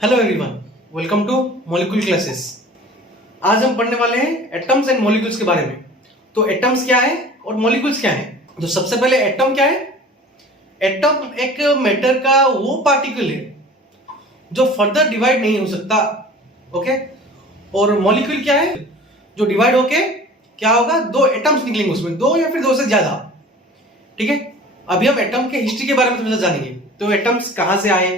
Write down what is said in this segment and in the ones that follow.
Hello everyone, welcome two molecule classes. आज हम पढ़ने वाले हैं एटम्स एंड मॉलिक्यूल्स के बारे में। तो एटम्स क्या है और मॉलिक्यूल्स क्या है। तो सबसे पहले एटम क्या है। एटम एक मैटर का वो पार्टिकल है जो फर्दर डिवाइड नहीं हो सकता। ओके। और मॉलिक्यूल क्या है, जो डिवाइड होके क्या होगा, दो एटम्स निकलेंगे उसमें, दो या फिर दो से ज्यादा। ठीक है। अभी हम एटम के हिस्ट्री के बारे में थोड़ा सा जानेंगे। तो एटम्स कहां से आए,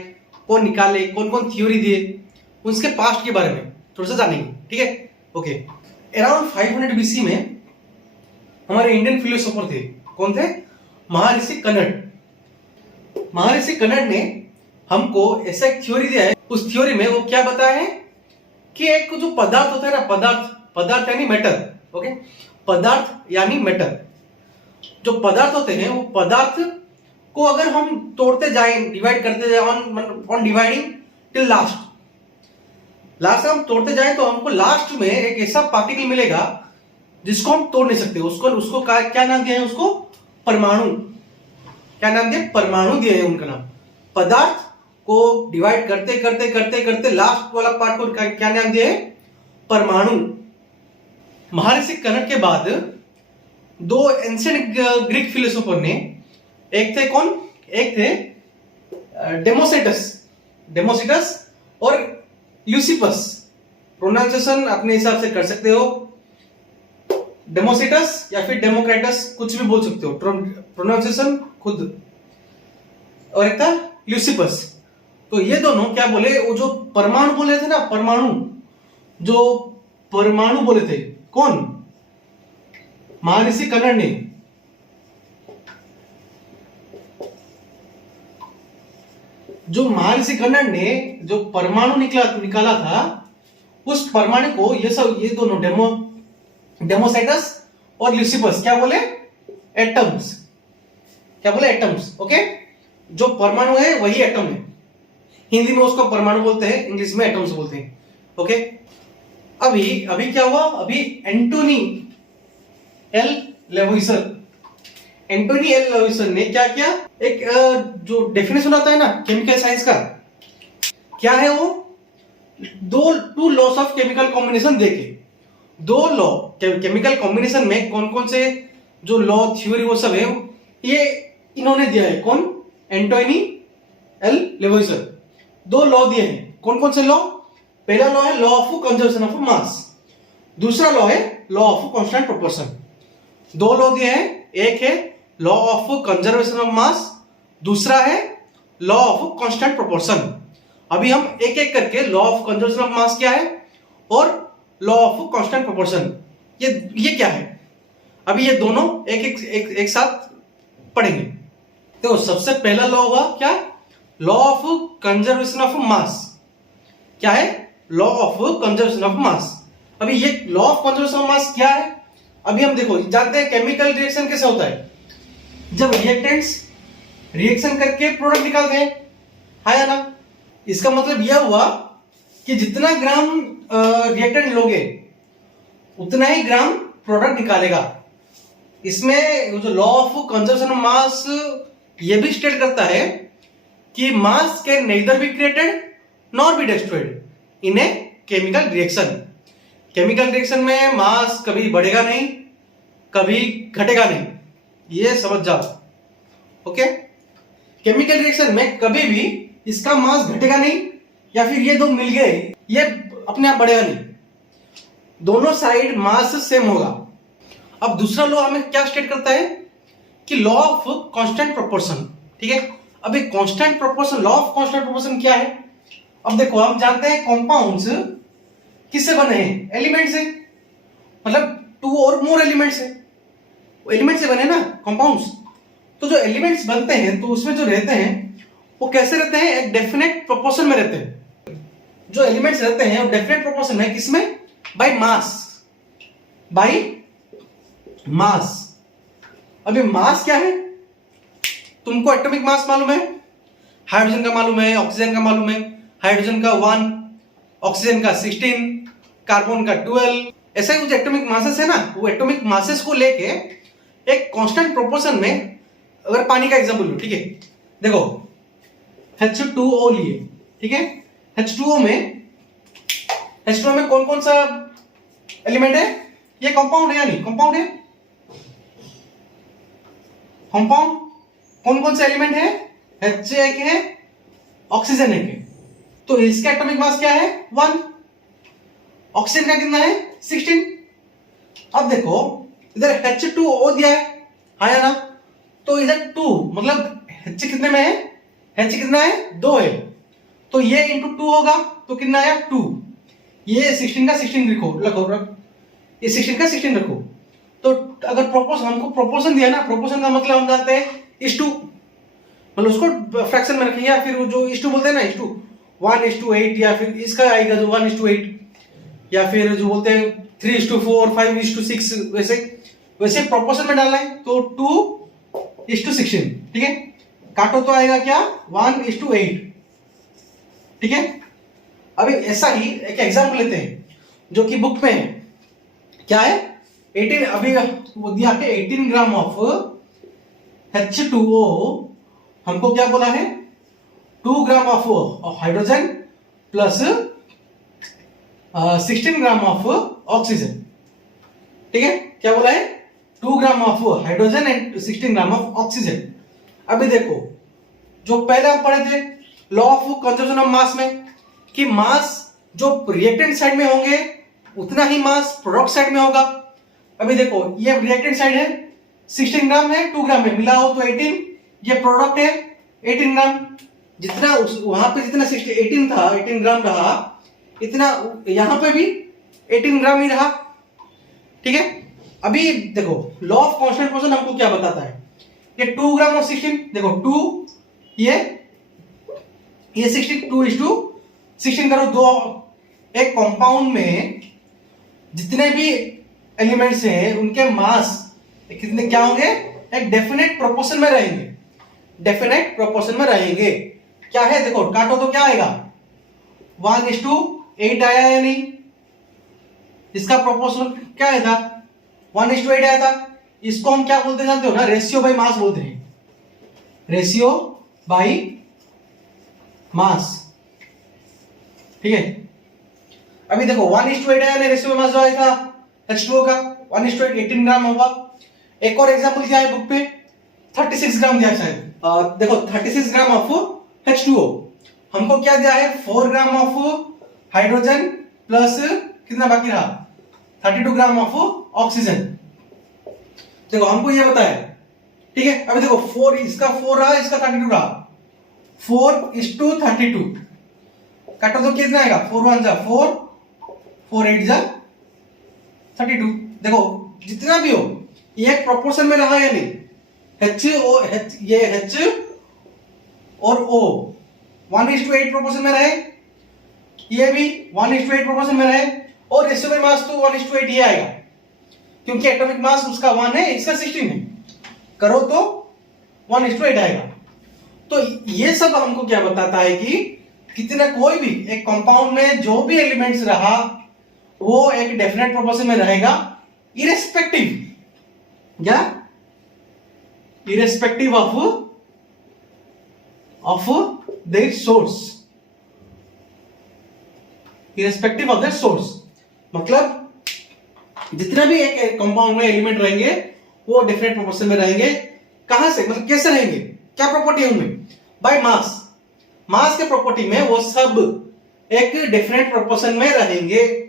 कौन निकाले, कौन कौन थ्योरी दिए, उसके पास्ट के बारे में थोड़ा सा जानेंगे। ठीक है। ओके। अराउंड 500 बीसी में हमारे इंडियन फिलोसोफर थे। कौन थे? महर्षि कनड। महर्षि कनड ने हमको ऐसा एक थ्योरी दिया है। उस थ्योरी में वो क्या बताया है कि एक जो पदार्थ होता है ना, पदार्थ यानी मैटर। ओके। पदार्थ यानी मैटर। जो पदार्थ होते हैं वो पदार्थ को अगर हम तोड़ते जाएं, डिवाइड करते जाएं ऑन डिवाइडिंग टिल लास्ट हम तोड़ते जाएं तो हमको लास्ट में एक ऐसा पार्टिकल मिलेगा जिसको हम तोड़ नहीं सकते। उसको क्या नाम दिया है? उसको परमाणु। क्या नाम दिया? परमाणु दिया है उनका नाम। पदार्थ को डिवाइड करते करते करते करते लास्ट वाला पार्ट को क्या नाम दिया है? परमाणु। महर्षि कनड के बाद दो एंशिएंट ग्रीक फिलोसोफर ने, एक थे कौन? एक थे डेमोसिटस और ल्यूसिपस। प्रोनाउंसिएशन अपने हिसाब से कर सकते हो, डेमोसिटस या फिर डेमोक्रेटस, कुछ भी बोल सकते हो, प्रोनाउंसिएशन खुद। और एक था ल्यूसिपस। तो ये दोनों क्या बोले, वो जो परमाणु बोले थे ना, परमाणु बोले थे। कौन? महर्षि कनड ने। जो महर्षि कनड ने जो परमाणु निकाला था, उस परमाणु को ये दोनों डेमोसाइटस और ल्यूसिपस क्या बोले? एटम्स। क्या बोले? एटम्स। ओके। जो परमाणु है वही एटम है। हिंदी में उसको परमाणु बोलते हैं, इंग्लिश में एटम्स बोलते हैं। ओके। अभी क्या हुआ? अभी एंटोनी एल लेवोइसर ने क्या किया, एक जो डेफिनेशन आता है ना केमिकल साइंस का, क्या है वो? Two laws of chemical combination देके, दो लॉ केमिकल कॉम्बिनेशन में कौन कौन से जो लॉ थ्योरी वो सब है, ये इन्होंने दिया है। कौन? Antoine L लेवोइसर। दो लॉ दिए हैं। कौन कौन से लॉ? पहला लॉ है law of conservation of mass. दूसरा लॉ है लॉ ऑफ कांस्टेंट प्रोपोर्शन। दो लॉ दिए हैं। एक है law of conservation of mass, दूसरा है लॉ ऑफ कांस्टेंट प्रोपोर्शन। अभी हम एक एक करके law of conservation of mass क्या है और लॉ ऑफ कांस्टेंट प्रोपोर्शन ये क्या है, अभी ये दोनों एक साथ पढ़ेंगे। तो सबसे पहला लॉ हुआ क्या? Law of conservation of mass. क्या है? Law of conservation of mass. अभी ये law of conservation of mass क्या है? अभी हम देखो जानते हैं केमिकल रिएक्शन कैसे होता है। जब रिएक्टेंट्स रिएक्शन करके प्रोडक्ट निकालते हैं, है या ना? इसका मतलब यह हुआ कि जितना ग्राम रिएक्टेंट लोगे उतना ही ग्राम प्रोडक्ट निकालेगा। इसमें जो law of conservation of mass ये भी स्टेट करता है कि मास can nether be created nor be destroyed in a chemical reaction. Chemical reaction में मास कभी बढ़ेगा नहीं, कभी घटेगा नहीं, ये समझ जाओ। ओके। केमिकल रिएक्शन में कभी भी इसका मास घटेगा नहीं, या फिर ये दो मिल गए ये अपने आप बढ़ेगा नहीं, दोनों साइड मास सेम होगा। अब दूसरा लॉ हमें क्या स्टेट करता है कि लॉ ऑफ कांस्टेंट प्रोपोर्शन। ठीक है। अब ये constant proportion, law of constant proportion क्या है? अब देखो हम जानते हैं कंपाउंड्स किससे बने हैं? एलिमेंट से, मतलब टू और मोर एलिमेंट से, एलिमेंट से बने ना कंपाउंड्स। तो जो एलिमेंट्स बनते हैं तो उसमें जो रहते हैं वो कैसे रहते हैं? एक डेफिनेट प्रोपोर्शन में रहते हैं। जो एलिमेंट्स रहते हैं वो डेफिनेट प्रोपोर्शन में, किसमें? By mass. अभी मास क्या है? तुमको एटॉमिक मास मालूम है? हाइड्रोजन का मालूम है, ऑक्सीजन का मालूम है। हाइड्रोजन का 1, ऑक्सीजन का 16, कार्बन का 12। ऐसा ही कुछ एटॉमिक मासेस है ना, वो एटॉमिक मासेस को लेके एक कांस्टेंट प्रोपोर्शन में, अगर पानी का एग्जांपल लो, ठीक है, देखो H2O लिए, ठीक है, H2O में कौन कौन सा एलिमेंट है? ये कंपाउंड है या नहीं? कंपाउंड है। कंपाउंड कौन कौन से एलिमेंट है? H एक है, ऑक्सीजन एक है। तो इसका एटॉमिक मास क्या है? 1। ऑक्सीजन का कितना है? 16। अब देखो इधर H2O दिया है या ना? तो इधर 2 मतलब H कितने में है? H कितना है? 2 है। तो ये इंटू 2 होगा तो कितना आया? 2। ये 16 का 16 रखो ये 16 का 16 रखो। तो अगर हमको प्रोपोर्शन दिया ना, प्रोपोर्शन का मतलब हम जानते हैं इस टू, मतलब उसको फ्रैक्शन में रखें, या फिर जो इस टू बोलते हैं ना, इस टू 1:8, या फिर इसका आएगा जो 1:8, या फिर जो बोलते हैं 3:4, 5:6, वैसे प्रोपोर्शन में डालना है तो 2:16। ठीक है, काटो तो आएगा क्या? 1:8। ठीक है, अभी ऐसा ही एक एग्जाम्पल लेते हैं जो कि बुक में है। क्या है? 18, अभी वो दिया है 18 ग्राम ऑफ H2O। हमको क्या बोला है? 2 gram of hydrogen plus 16 gram of oxygen. ठीक है, क्या बोला है? 2 gram of hydrogen and 16 gram of oxygen. अभी देखो जो पहले हम पढ़े थे law of conservation of mass में, कि मास जो रिएक्टेंट साइड में होंगे उतना ही मास प्रोडक्ट साइड में होगा। अभी देखो ये रिएक्टेंट साइड है 16 ग्राम है, 2 ग्राम है, मिला हो तो 18, ये प्रोडक्ट है 18 ग्राम। जितना वहां पे जितना 18 था, 18 ग्राम रहा, इतना यहां पे भी 18 ग्राम ही रहा। ठीक है, अभी देखो लॉ ऑफ कांस्टेंट मोशन हमको क्या बताता है? ये 2 ग्राम और 16, देखो 2 ये 16, 2:16 करो, दो एक कंपाउंड में जितने भी एलिमेंट्स हैं उनके मास कितने क्या होंगे? एक डेफिनेट प्रोपोर्शन में रहेंगे, डेफिनेट प्रोपोर्शन में रहेंगे। क्या है? देखो काटो तो क्या आएगा? 1:8 आया या नहीं? इसका प्रोपोर्शन क्या आया था? 1:8 आया था। इसको हम क्या बोलते जानते हो ना? रेशियो बाय मास बोलते हैं, रेशियो बाय मास। ठीक है, अभी देखो 1:8 आया ना, रेशियो बाय मास जो आया था H2O का 1:8, 18 ग्राम होगा। एक और एग्जांपल क्या है बुक पे? 36 ग्राम दिया है शायद। देखो 36 ग्राम ऑफ H2O। हमको क्या दिया है? 4 ग्राम ऑफ हाइड्रोजन प्लस कितना बाकी रहा? 32 ग्राम ऑफ ऑक्सीजन। देखो हमको ये बताया। ठीक है, अभी देखो 4, इसका 4 रहा, इसका 32 रहा, 4:32। काटो तो कितना आएगा? 4 1 जा 4, 4 8 जा 32। देखो जितना भी हो ये एक प्रोपोर्शन में रहा या नहीं? ये H और O 1:8 प्रोपोर्शन में रहे, ये भी 1:8 प्रोपोर्शन में रहे, और रेशियो बाय मास तो 1:8 ही आएगा क्योंकि एटॉमिक मास उसका 1 है, इसका 16 है। करो तो 1:8 आएगा। तो ये सब हमको क्या बताता है कि कितना कोई भी एक कंपाउंड में जो भी एलिमेंट्स रहा वो एक डेफिनेट प्रोपोर्शन में रहेगा, irrespective of their source, irrespective of their source. मतलब जितना भी एक कंपाउंड में एलिमेंट रहेंगे वो डेफिनेट प्रोपोर्शन में रहेंगे। कहां से? मतलब कैसे रहेंगे? क्या प्रॉपर्टी है उनमें? बाय मास के प्रॉपर्टी में वो सब एक डेफिनेट प्रोपोर्शन में रहेंगे।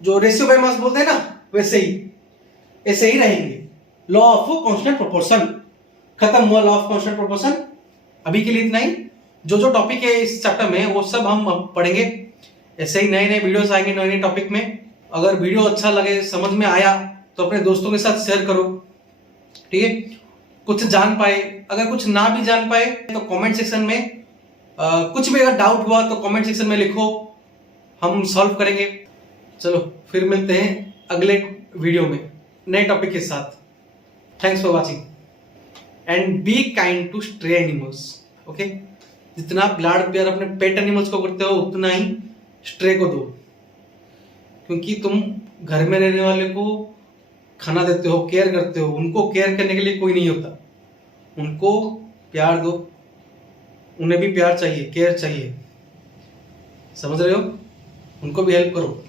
जो रेशियो बाय मास बोलते हैं ना, वैसे ही ऐसे ही रहेंगे। लॉ ऑफ कांस्टेंट प्रोपोर्शन खत्म हुआ। लॉ ऑफ कांस्टेंट प्रोपोर्शन अभी के लिए इतना ही। जो टॉपिक है इस चैप्टर में वो सब हम पढ़ेंगे। ऐसे ही नए नए वीडियोस आएंगे नए नए टॉपिक में। अगर वीडियो अच्छा लगे, समझ में आया तो अपने दोस्तों के साथ शेयर करो। ठीक है, कुछ जान पाए, अगर कुछ ना भी जान पाए तो कमेंट सेक्शन में कुछ भी अगर डाउट हुआ तो कमेंट सेक्शन में लिखो, हम सॉल्व करेंगे। चलो फिर मिलते हैं अगले वीडियो में नए टॉपिक के साथ। Thanks for watching and be kind to stray animals. Okay, जितना आप लाड प्यार अपने पेट एनिमल्स को करते हो उतना ही स्ट्रे को दो, क्योंकि तुम घर में रहने वाले को खाना देते हो, केयर करते हो, उनको केयर करने के लिए कोई नहीं होता। उनको प्यार दो, उन्हें भी प्यार चाहिए, केयर चाहिए। समझ रहे हो? उनको भी हेल्प करो।